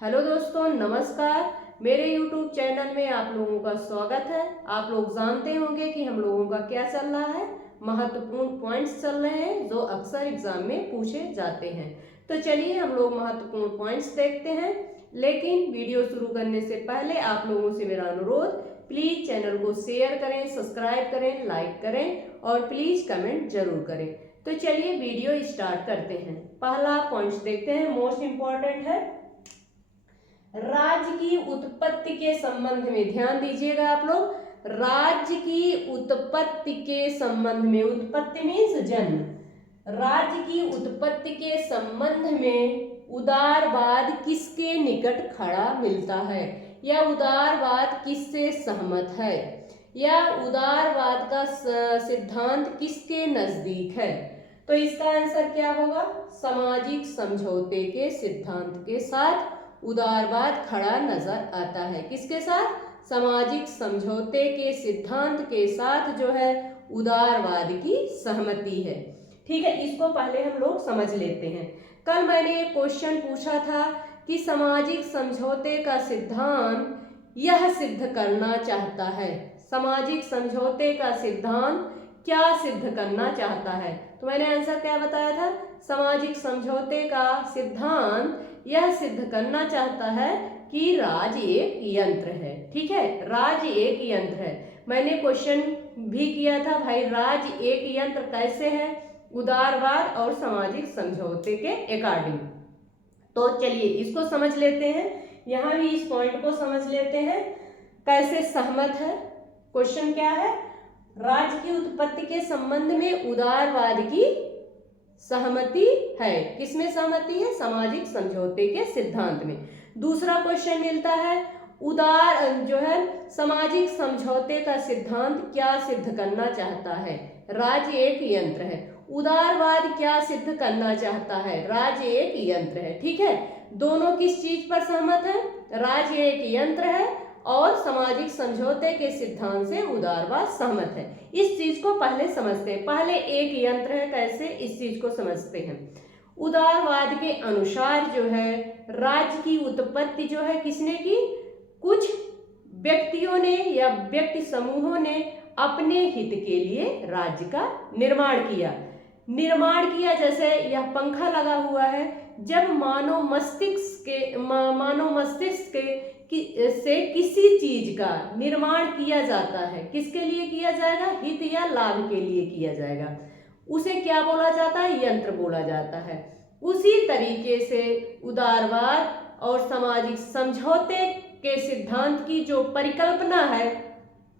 Hello दोस्तों, नमस्कार। मेरे YouTube चैनल में आप लोगों का स्वागत है। आप लोग जानते होंगे कि हम लोगों का क्या चल रहा है, महत्वपूर्ण पॉइंट्स चल रहे हैं जो अक्सर एग्जाम में पूछे जाते हैं। तो चलिए हम लोग महत्वपूर्ण पॉइंट्स देखते हैं। लेकिन वीडियो शुरू करने से पहले आप लोगों से मेरा अनुरोध, प्लीज चैनल को शेयर करें, सब्सक्राइब करें, लाइक करें और प्लीज कमेंट जरूर करें। तो चलिए वीडियो स्टार्ट करते हैं। पहला पॉइंट देखते हैं, मोस्ट इंपॉर्टेंट है। राज्य की उत्पत्ति के संबंध में ध्यान दीजिएगा आप लोग। राज्य की उत्पत्ति के संबंध में, उत्पत्ति मीन्स जन्म, राज्य की उत्पत्ति के संबंध में उदारवाद किसके निकट खड़ा मिलता है, या उदारवाद किससे सहमत है, या उदारवाद का सिद्धांत किसके नजदीक है। तो इसका आंसर क्या होगा? सामाजिक समझौते के सिद्धांत के साथ उदारवाद खड़ा नजर आता है। किसके साथ? सामाजिक समझौते के सिद्धांत के साथ जो है उदारवाद की सहमति है। ठीक है, इसको पहले हम लोग समझ लेते हैं। कल मैंने एक क्वेश्चन पूछा था कि सामाजिक समझौते का सिद्धांत यह सिद्ध करना चाहता है, सामाजिक समझौते का सिद्धांत क्या सिद्ध करना चाहता है। तो मैंने आंसर क्या बताया था? सामाजिक समझौते का सिद्धांत यह सिद्ध करना चाहता है कि राज्य एक यंत्र है। ठीक है, राज्य एक यंत्र है। मैंने क्वेश्चन भी किया था, भाई राज्य एक यंत्र कैसे है, उदारवाद और सामाजिक समझौते के अकॉर्डिंग। तो चलिए इसको समझ लेते हैं, यहां भी इस पॉइंट को समझ लेते हैं कैसे सहमत है। क्वेश्चन क्या है? राज्य की उत्पत्ति के संबंध में उदारवाद की सहमति है। किसमें सहमति है? सामाजिक समझौते के सिद्धांत में। दूसरा क्वेश्चन मिलता है, उदार जो है सामाजिक समझौते का सिद्धांत क्या सिद्ध करना चाहता है? राज्य एक यंत्र है। उदारवाद क्या सिद्ध करना चाहता है? राज्य एक यंत्र है। ठीक है, दोनों किस चीज पर सहमत है? राज्य एक यंत्र है और सामाजिक समझौते के सिद्धांत से उदारवाद सहमत है। इस चीज को पहले समझते हैं। पहले एक यंत्र है कैसे, इस चीज को समझते हैं। उदारवाद के अनुसार जो है राज्य की उत्पत्ति जो है किसने की? कुछ व्यक्तियों ने या व्यक्ति समूहों ने अपने हित के लिए राज्य का निर्माण किया। जैसे यह पंखा लगा हुआ है, जब मानव मस्तिष्क से किसी चीज का निर्माण किया जाता है, किसके लिए किया जाएगा? हित या लाभ के लिए किया जाएगा, उसे क्या बोला जाता है? यंत्र बोला जाता है। उसी तरीके से उदारवाद और सामाजिक समझौते के सिद्धांत की जो परिकल्पना है,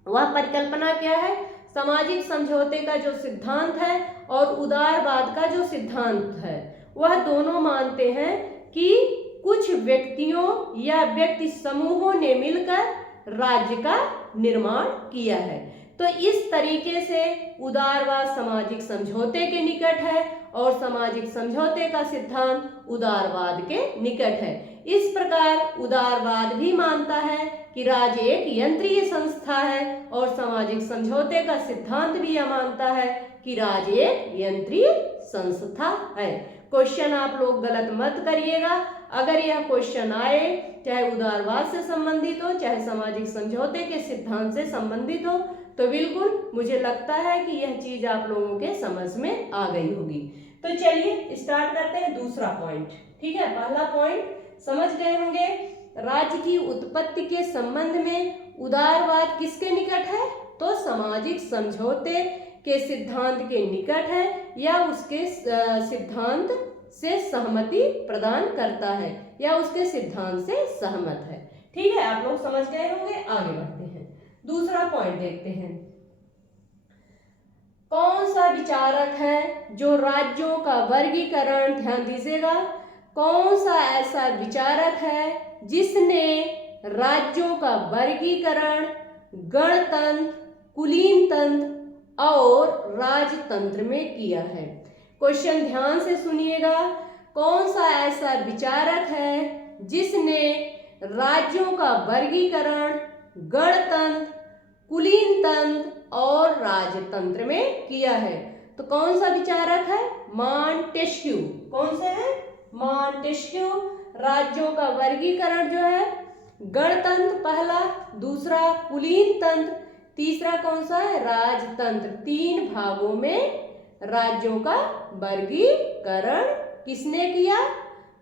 वह परिकल्पना क्या है? सामाजिक समझौते का जो सिद्धांत है और उदारवाद का जो सिद्धांत है, वह दोनों मानते हैं कि कुछ व्यक्तियों या व्यक्ति समूहों ने मिलकर राज्य का निर्माण किया है। तो इस तरीके से उदारवाद सामाजिक समझौते के निकट है और सामाजिक समझौते का सिद्धांत उदारवाद के निकट है। इस प्रकार उदारवाद भी मानता है कि राज्य एक यंत्रीय संस्था है और सामाजिक समझौते का सिद्धांत भी यह मानता है कि राज्य एक यंत्रीय संस्था है। क्वेश्चन आप लोग गलत मत करिएगा। अगर यह क्वेश्चन आए, चाहे उदारवाद से संबंधित हो, चाहे सामाजिक समझौते के सिद्धांत से संबंधित हो, तो बिल्कुल मुझे लगता है कि यह चीज आप लोगों के समझ में आ गई होगी। तो चलिए स्टार्ट करते हैं दूसरा पॉइंट। ठीक है, पहला पॉइंट समझ गए होंगे, राज्य की उत्पत्ति के संबंध में उदारवाद किसके निकट है? तो सामाजिक समझौते के सिद्धांत के निकट है या उसके सिद्धांत से सहमति प्रदान करता है या उसके सिद्धांत से सहमत है। ठीक है, आप लोग समझ गए होंगे। आगे बढ़ते हैं, दूसरा पॉइंट देखते हैं। कौन सा विचारक है जो राज्यों का वर्गीकरण, ध्यान दीजिएगा, कौन सा ऐसा विचारक है जिसने राज्यों का वर्गीकरण गणतंत्र, कुलीन तंत्र और राजतंत्र में किया है? क्वेश्चन ध्यान से सुनिएगा। कौन सा ऐसा विचारक है जिसने राज्यों का वर्गीकरण गणतंत्र, कुलीन तंत्र और राजतंत्र में किया है? तो कौन सा विचारक है? मॉन्टेस्क्यू। कौन से है? मॉन्टेस्क्यू राज्यों का वर्गीकरण जो है गणतंत्र पहला, दूसरा कुलीन तंत्र, तीसरा कौन सा है राजतंत्र। 3 भागों में राज्यों का वर्गीकरण किसने किया?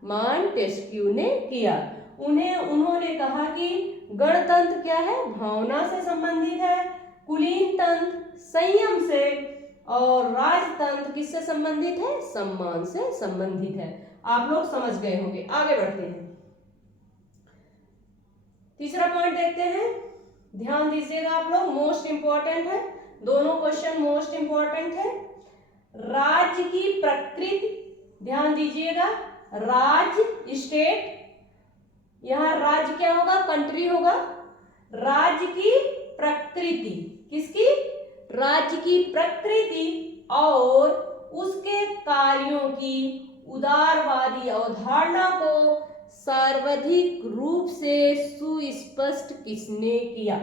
मॉन्टेस्क्यू ने किया। उन्होंने कहा कि गणतंत्र क्या है? भावना से संबंधित है, कुलीन तंत्र संयम से, और राजतंत्र किससे संबंधित है? सम्मान से संबंधित है। आप लोग समझ गए होंगे। आगे बढ़ते हैं, तीसरा पॉइंट देखते हैं। ध्यान दीजिएगा आप लोग, मोस्ट इंपॉर्टेंट है, दोनों क्वेश्चन मोस्ट इंपॉर्टेंट है। राज्य की प्रकृति, ध्यान दीजिएगा, राज्य स्टेट, यहां राज्य क्या होगा? कंट्री होगा। राज्य की प्रकृति, किसकी? राज्य की प्रकृति और उसके कार्यों की उदारवादी अवधारणा को सर्वाधिक रूप से सुस्पष्ट किसने किया?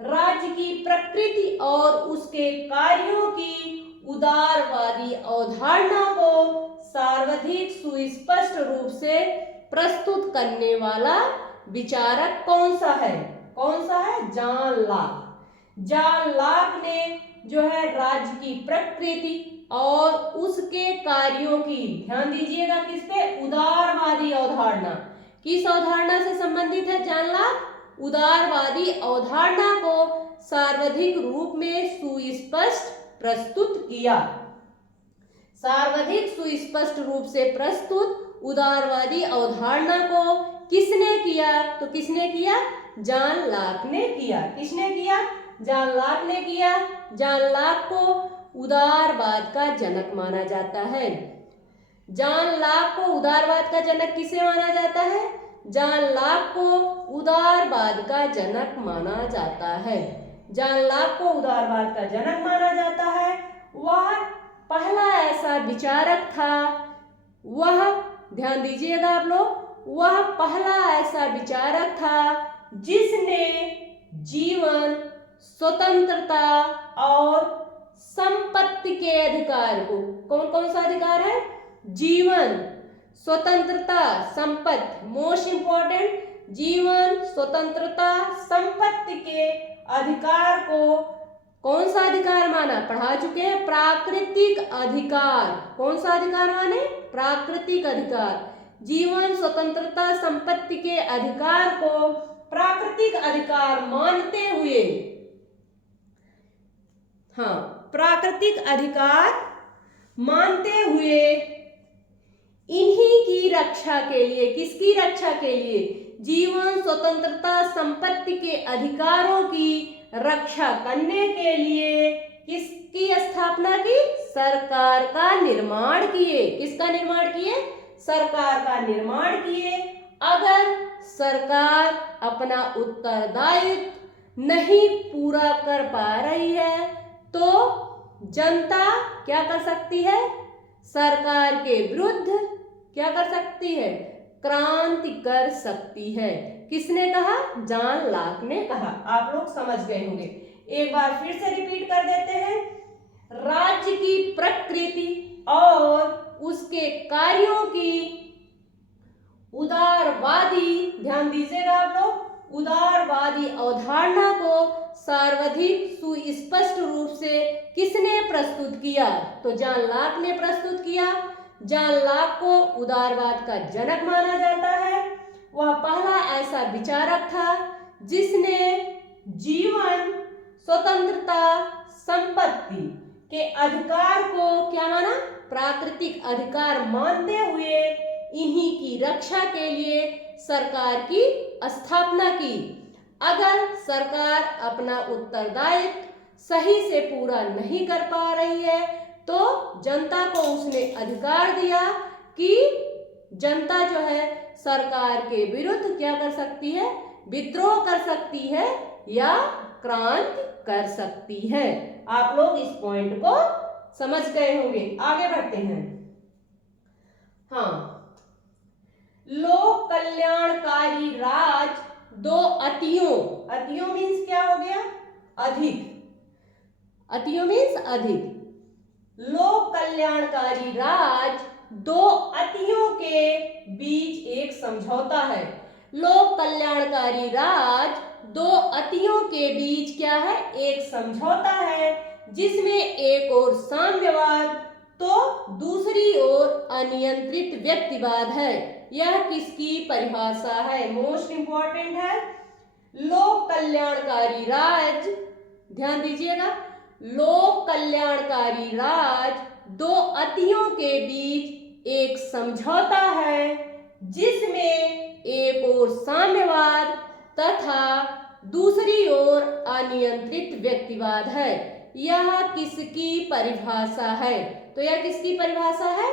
राज्य की प्रकृति और उसके कार्यों की उदारवादी अवधारणा को सर्वाधिक सुस्पष्ट रूप से प्रस्तुत करने वाला विचारक कौन सा है? कौन सा है? John Locke. जॉन लॉक ने जो है राज्य की प्रकृति और उसके कार्यों की, ध्यान दीजिएगा किस पे? उदारवादी अवधारणा। किस अवधारणा से संबंधित है जॉन लॉक? उदारवादी अवधारणा को सर्वाधिक रूप में सुस्पष्ट प्रस्तुत किया। सर्वाधिक सुस्पष्ट रूप से प्रस्तुत उदारवादी अवधारणा को किसने किया? तो किसने किया? जॉन लॉक ने किया। किसने किया? जॉन लॉक ने किया। जॉन लॉक को उदारवाद का जनक माना जाता है। जॉन लॉक को उदारवाद का जनक किसे माना जाता है? जॉन लॉक को उदारवाद का जनक माना जाता है। जॉन लॉक को उदारवाद का जनक माना जाता है। वह पहला ऐसा विचारक था, वह, ध्यान दीजिएगा आप लोग, वह पहला ऐसा विचारक था जिसने जीवन, स्वतंत्रता और संपत्ति के अधिकार को, कौन कौन सा अधिकार है? जीवन, स्वतंत्रता, संपत्ति, मोस्ट इंपॉर्टेंट, जीवन, स्वतंत्रता, संपत्ति के अधिकार को कौन सा अधिकार माना? पढ़ा चुके हैं, प्राकृतिक अधिकार। कौन सा अधिकार माने? प्राकृतिक अधिकार। जीवन, स्वतंत्रता, संपत्ति के अधिकार को प्राकृतिक अधिकार मानते हुए, हाँ, प्राकृतिक अधिकार मानते हुए इन्हीं की रक्षा के लिए, किसकी रक्षा के लिए? जीवन, स्वतंत्रता, संपत्ति के अधिकारों की रक्षा करने के लिए किसकी स्थापना की? सरकार का निर्माण किए। किसका निर्माण किए? सरकार का निर्माण किए। अगर सरकार अपना उत्तरदायित्व नहीं पूरा कर पा रही है तो जनता क्या कर सकती है? सरकार के विरुद्ध क्या कर सकती है? क्रांति कर सकती है। किसने कहा? जॉन लॉक ने कहा। आप लोग समझ गए होंगे। एक बार फिर से रिपीट कर देते हैं। राज्य की प्रकृति और उसके कार्यों की उदारवादी, ध्यान दीजिएगा आप लोग, उदारवादी अवधारणा को सर्वाधिक सुस्पष्ट रूप से किसने प्रस्तुत किया? तो जॉन लॉक ने प्रस्तुत किया। जॉन लॉक को उदारवाद का जनक माना जाता है। वह पहला ऐसा विचारक था जिसने जीवन, स्वतंत्रता, संपत्ति के अधिकार को क्या माना? प्राकृतिक अधिकार मानते हुए इन्हीं की रक्षा के लिए सरकार की स्थापना की। अगर सरकार अपना उत्तरदायित्व सही से पूरा नहीं कर पा रही है तो जनता को उसने अधिकार दिया कि जनता जो है सरकार के विरुद्ध क्या कर सकती है? विद्रोह कर सकती है या क्रांति कर सकती है। आप लोग इस पॉइंट को समझ गए होंगे। आगे बढ़ते हैं। हाँ, लोक कल्याणकारी राज दो अतियों, अतियों मीन्स क्या हो गया? अधिक, अतियों मीन्स अधिक। लोक कल्याणकारी राज दो अतियों के बीच एक समझौता है। लोक कल्याणकारी राज दो अतियों के बीच क्या है, एक समझौता है, जिसमें एक ओर साम्यवाद तो दूसरी ओर अनियंत्रित व्यक्तिवाद है। यह किसकी परिभाषा है, मोस्ट इंपॉर्टेंट है। लोक कल्याणकारी राज, ध्यान दीजिएगा, लोक कल्याणकारी राज दो अतियों के बीच एक समझौता है, जिसमें एक ओर साम्यवाद तथा दूसरी ओर अनियंत्रित व्यक्तिवाद है। यह किसकी परिभाषा है, तो यह किसकी परिभाषा है,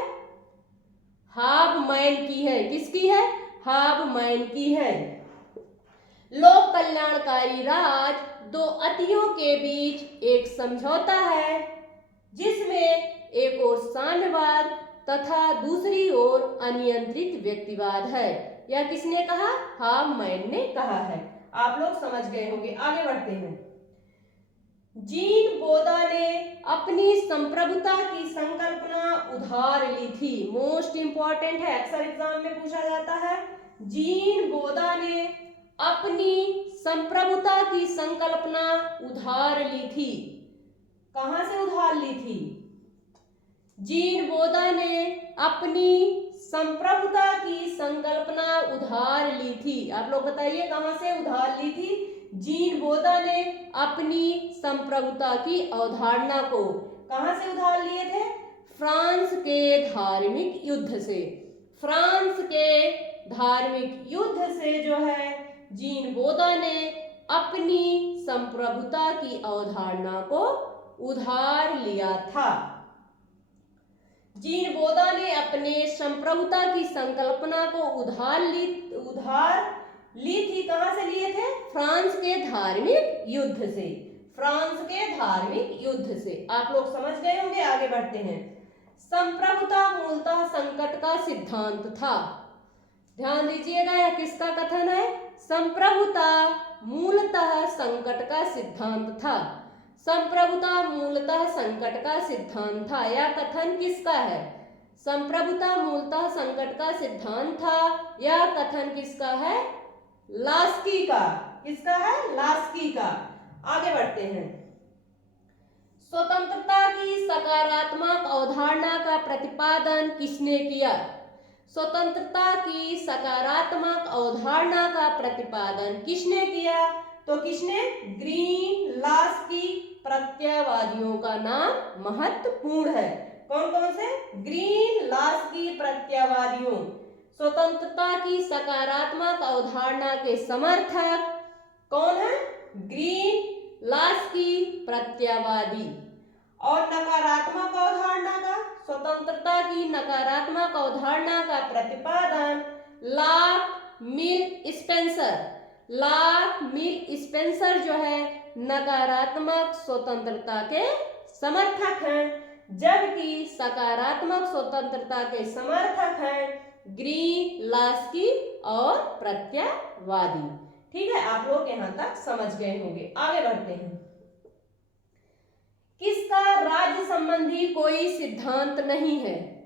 हाबमैन की है। किसकी है, हाबमैन की है। लोक कल्याणकारी राज दो अतियों के बीच एक समझौता है, जिसमें एक ओर साम्यवाद तथा दूसरी ओर अनियंत्रित व्यक्तिवाद है। यह किसने कहा, हाबमैन ने कहा है। आप लोग समझ गए होंगे। आगे बढ़ते हैं। जीन बोदा ने अपनी संप्रभुता की संकल्पना उधार ली थी। मोस्ट इंपॉर्टेंट है, अक्सर एग्जाम में पूछा जाता है। जीन बोदा ने अपनी संप्रभुता की संकल्पना उधार ली थी। कहां से उधार ली थी, जीन बोदा ने अपनी संप्रभुता की संकल्पना उधार ली थी। आप लोग बताइए कहां से उधार ली थी। जीन बोदा ने अपनी संप्रभुता की अवधारणा को कहां से उधार लिए थे, फ्रांस के धार्मिक युद्ध से। फ्रांस के धार्मिक युद्ध से जो है जीन बोदा ने अपनी संप्रभुता की अवधारणा को उधार लिया था। जीन बोदा ने अपने संप्रभुता की संकल्पना को उधार ली थी। कहां से लिए थे, फ्रांस के धार्मिक युद्ध से। फ्रांस के धार्मिक युद्ध से। आप लोग समझ गए होंगे। आगे बढ़ते हैं। संप्रभुता मूलतः संकट का सिद्धांत था। ध्यान दीजिएगा, यह किसका कथन है, संप्रभुता मूलतः संकट का सिद्धांत था। संप्रभुता मूलतः संकट का सिद्धांत था। यह कथन किसका है, संप्रभुता मूलतः संकट का सिद्धांत था। यह कथन किसका है, लास्की का। किसका है, लास्की का। आगे बढ़ते हैं। स्वतंत्रता की सकारात्मक अवधारणा का प्रतिपादन किसने किया। स्वतंत्रता की सकारात्मक अवधारणा का प्रतिपादन किसने किया, तो किसने, ग्रीन लास्की। प्रत्ययवादियों का नाम महत्वपूर्ण है। कौन कौन से, ग्रीन लास्की प्रत्ययवादियों। स्वतंत्रता की सकारात्मक अवधारणा के समर्थक कौन है, ग्रीन लास्की प्रत्ययवादी। और नकारात्मक अवधारणा का, स्वतंत्रता की नकारात्मक अवधारणा का प्रतिपादन लॉक मिल स्पेंसर। लॉक मिल स्पेंसर जो है नकारात्मक स्वतंत्रता के समर्थक हैं, जबकि सकारात्मक स्वतंत्रता के समर्थक हैं ग्रीन लास्की और प्रत्ययवादी। ठीक है, आप लोग यहां तक समझ गए होंगे। आगे बढ़ते हैं। किसका राज्य संबंधी कोई सिद्धांत नहीं है।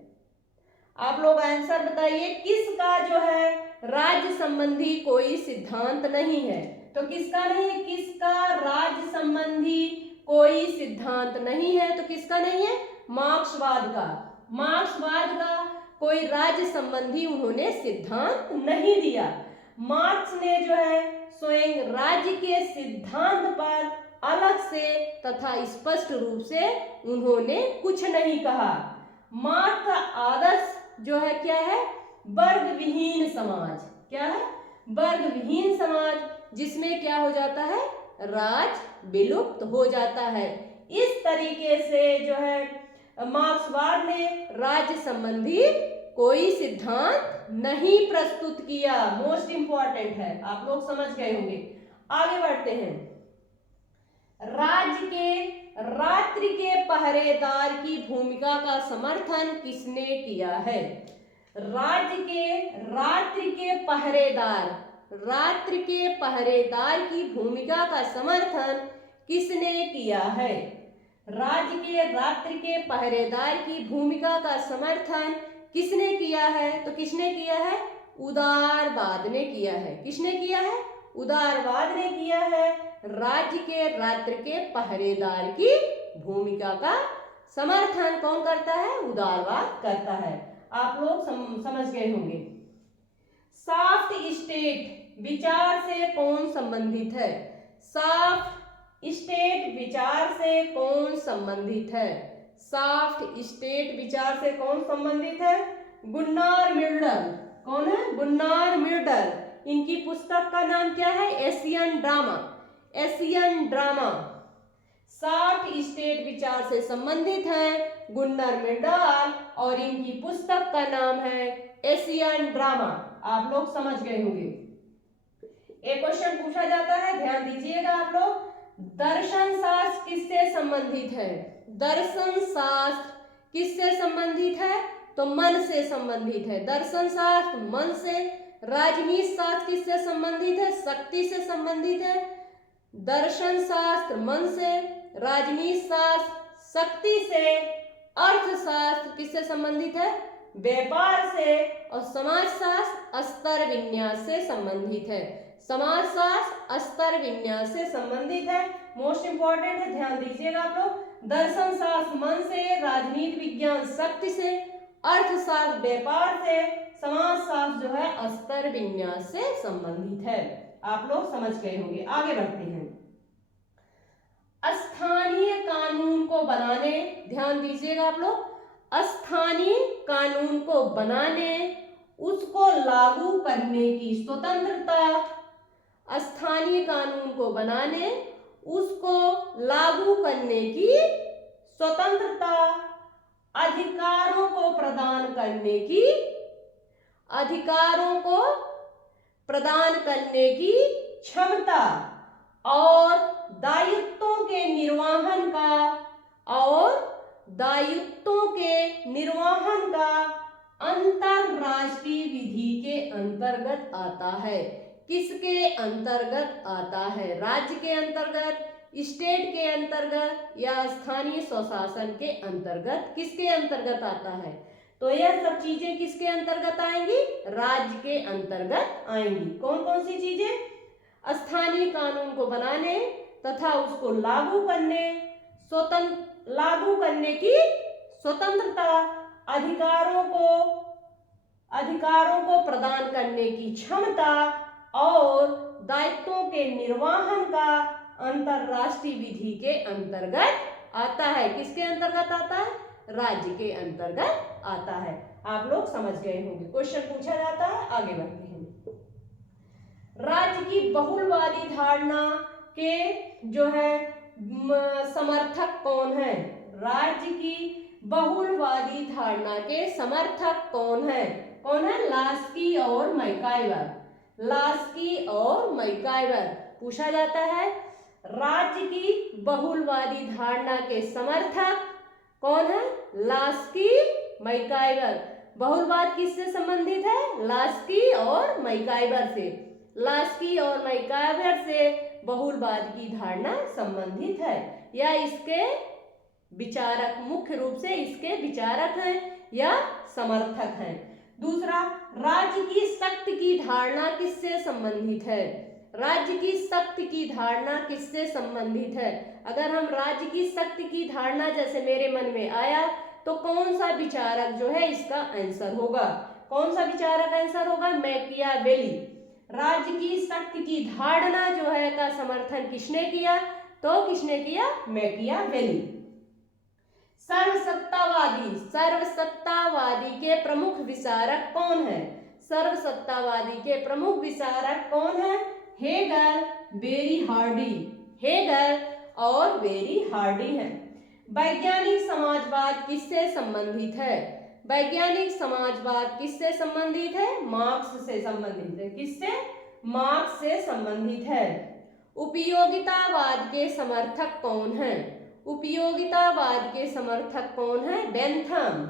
आप लोग आंसर बताइए, किसका जो है राज्य संबंधी कोई सिद्धांत नहीं है। तो किसका नहीं है, किसका राज्य संबंधी कोई सिद्धांत नहीं है, तो किसका नहीं है, मार्क्सवाद का। मार्क्सवाद का कोई राज्य संबंधी उन्होंने सिद्धांत नहीं दिया। मार्क्स ने जो है स्वयं राज्य के सिद्धांत पर अलग से तथा स्पष्ट रूप से उन्होंने कुछ नहीं कहा। मार्क्स का आदर्श जो है क्या है, वर्ग विहीन समाज। क्या है, वर्ग विहीन समाज, जिसमें क्या हो जाता है, राज विलुप्त हो जाता है। इस तरीके से जो है मार्क्सवाद ने राज्य संबंधी कोई सिद्धांत नहीं प्रस्तुत किया। मोस्ट इंपॉर्टेंट है, आप लोग समझ गए होंगे। आगे बढ़ते हैं। रात्रि के पहरेदार की भूमिका का समर्थन किसने किया है। रात्रि के पहरेदार की भूमिका का समर्थन किसने किया है। रात्रि के पहरेदार की भूमिका का समर्थन किसने किया है, तो किसने किया है, उदारवाद ने किया है। किसने किया है? उदारवाद ने किया है। राज्य के रात्र के पहरेदार की भूमिका का समर्थन कौन करता है? उदारवाद करता है। आप लोग समझ गए होंगे। सॉफ्ट स्टेट विचार से कौन संबंधित है? सॉफ्ट स्टेट विचार से कौन संबंधित है? सॉफ्ट स्टेट विचार से कौन संबंधित है? गुन्नार मिल्डर। कौन है? गुन्नार मिल्डर। इनकी पुस्तक का नाम क्या है? Asian drama. Asian drama soft state विचार से संबंधित है गुन्नार मिल्डर और इनकी पुस्तक का नाम है एशियन ड्रामा। आप लोग समझ गए होंगे। एक क्वेश्चन पूछा जाता है, ध्यान दीजिएगा आप लोग। दर्शन शास्त्र किससे संबंधित है? दर्शन शास्त्र किससे संबंधित है? तो मन से संबंधित है। दर्शन शास्त्र मन से। राजनीति शास्त्र किससे संबंधित है? शक्ति से संबंधित है। दर्शन शास्त्र मन से, राजनीति शास्त्र शक्ति से, अर्थशास्त्र किससे संबंधित है? व्यापार से, और समाजशास्त्र स्तर विन्यास से संबंधित है। समाजशास्त्र स्तर विन्यास से संबंधित है। मोस्ट इंपॉर्टेंट है, ध्यान दीजिएगा आप लोग। दर्शन शास्त्र मन से, राजनीति विज्ञान शक्ति से, अर्थशास्त्र व्यापार से, समाजशास्त्र जो है स्तर विन्यास से संबंधित है। आप लोग समझ गए होंगे। आगे बढ़ते हैं। स्थानीय कानून को बनाने, ध्यान दीजिएगा आप लोग। स्थानीय कानून को बनाने, उसको लागू करने की स्वतंत्रता। स्थानीय कानून को बनाने, उसको लागू करने की स्वतंत्रता। अधिकारों को प्रदान करने की, अधिकारों को प्रदान करने की क्षमता और दायित्वों के निर्वहन का, और दायित्वों के निर्वहन का अंतरराष्ट्रीय विधि के अंतर्गत आता है। किसके अंतर्गत आता है? राज्य के अंतर्गत, स्टेट के अंतर्गत, या स्थानीय स्वशासन के अंतर्गत? किसके अंतर्गत आता है? तो यह सब चीजें किसके अंतर्गत आएंगी? राज्य के अंतर्गत आएंगी। कौन कौन सी चीजें? स्थानीय कानून को बनाने तथा उसको लागू करने की स्वतंत्रता, अधिकारों को प्रदान करने की क्षमता और दायित्वों के निर्वहन का अंतरराष्ट्रीय विधि के अंतर्गत आता है। किसके अंतर्गत आता है? राज्य के अंतर्गत आता है। आप लोग समझ गए होंगे। क्वेश्चन पूछा जाता है, आगे बढ़ते हैं। राज्य की बहुलवादी धारणा के जो है समर्थक कौन है? राज्य की बहुलवादी धारणा के समर्थक कौन है? कौन है? लास्की और मैकाइवर। लास्की और मैकाइवर पूछा जाता है। राज्य की बहुलवादी धारणा के समर्थक कौन है? Laski, MacIver. बहुलवाद किससे संबंधित है? लास्की और मैकाइवर से। लास्की और मैकाइवर से बहुलवाद की धारणा संबंधित है, या इसके विचारक, मुख्य रूप से इसके विचारक हैं या समर्थक हैं। दूसरा, राज्य की शक्ति की धारणा किससे संबंधित है? राज्य की शक्ति की धारणा किससे संबंधित है? अगर हम राज्य की शक्ति की धारणा जैसे मेरे मन में आया तो कौन सा विचारक जो है इसका आंसर होगा? कौन सा विचारक आंसर होगा? मैकियावेली। राज्य की शक्ति की धारणा जो है का समर्थन किसने किया? तो किसने किया? मैकियावेली। सर्वसत्तावादी, सर्वसत्तावादी के प्रमुख विचारक कौन है? सर्वसत्तावादी के प्रमुख विचारक कौन है? Hegel, Barry Hardy. हेगल और बेरी हार्डी हैं। वैज्ञानिक समाजवाद किससे संबंधित है? वैज्ञानिक समाजवाद किससे संबंधित है? मार्क्स से संबंधित है। किससे? मार्क्स से संबंधित है। उपयोगितावाद के समर्थक कौन है? उपयोगितावाद के समर्थक कौन है? बेंथम।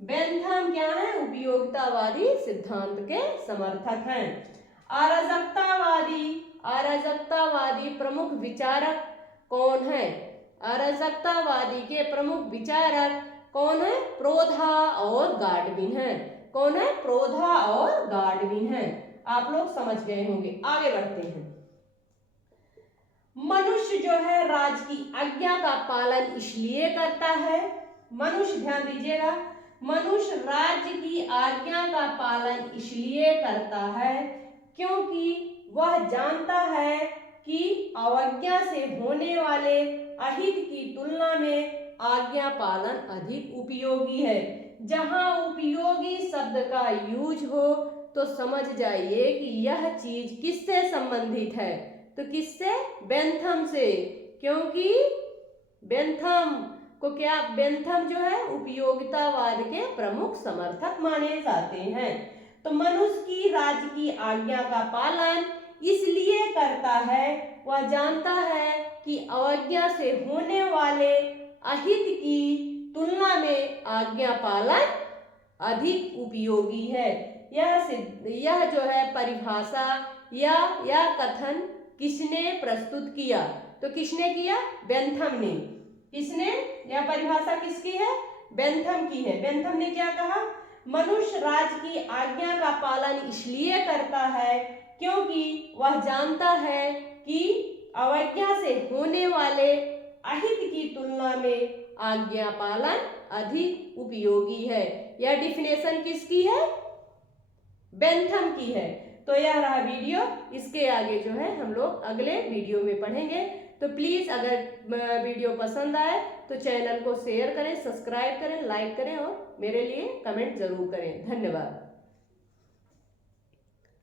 बेंथम क्या है? उपयोगितावादी सिद्धांत के समर्थक हैं। अराजकतावादी, अराजकतावादी प्रमुख विचारक कौन है? अराजकतावादी के प्रमुख विचारक कौन है? प्रोधा और गाडविन है। कौन है? प्रोधा और गाडविन। आप लोग समझ गए होंगे। आगे बढ़ते हैं। मनुष्य जो है राज की आज्ञा का पालन इसलिए करता है, मनुष्य, ध्यान दीजिएगा, मनुष्य राज्य की आज्ञा का पालन इसलिए करता है क्योंकि वह जानता है कि अवज्ञा से होने वाले अहित की तुलना में आज्ञा पालन अधिक उपयोगी है। जहां उपयोगी शब्द का यूज हो तो समझ जाइए कि यह चीज किससे संबंधित है, तो किससे, बेंथम से, क्योंकि बेंथम को क्या, बेंथम जो है उपयोगितावाद के प्रमुख समर्थक माने जाते हैं। तो मनुष्य की राज्य की आज्ञा का पालन इसलिए करता है, वह जानता है कि अवज्ञा से होने वाले अहित की तुलना में आज्ञा पालन अधिक उपयोगी है। यह जो है परिभाषा या कथन किसने प्रस्तुत किया, तो किसने किया, बेंथम ने। किसने, यह परिभाषा किसकी है, बेंथम की है। बेंथम ने क्या कहा, मनुष्य राज्य की आज्ञा का पालन इसलिए करता है क्योंकि वह जानता है कि अवज्ञा से होने वाले अहित की तुलना में आज्ञा पालन अधिक उपयोगी है। यह डिफिनेशन किसकी है, बेंथम की है। तो यह रहा वीडियो, इसके आगे जो है हम लोग अगले वीडियो में पढ़ेंगे। तो प्लीज़ अगर वीडियो पसंद आए तो चैनल को शेयर करें, सब्सक्राइब करें, लाइक करें और मेरे लिए कमेंट जरूर करें। धन्यवाद।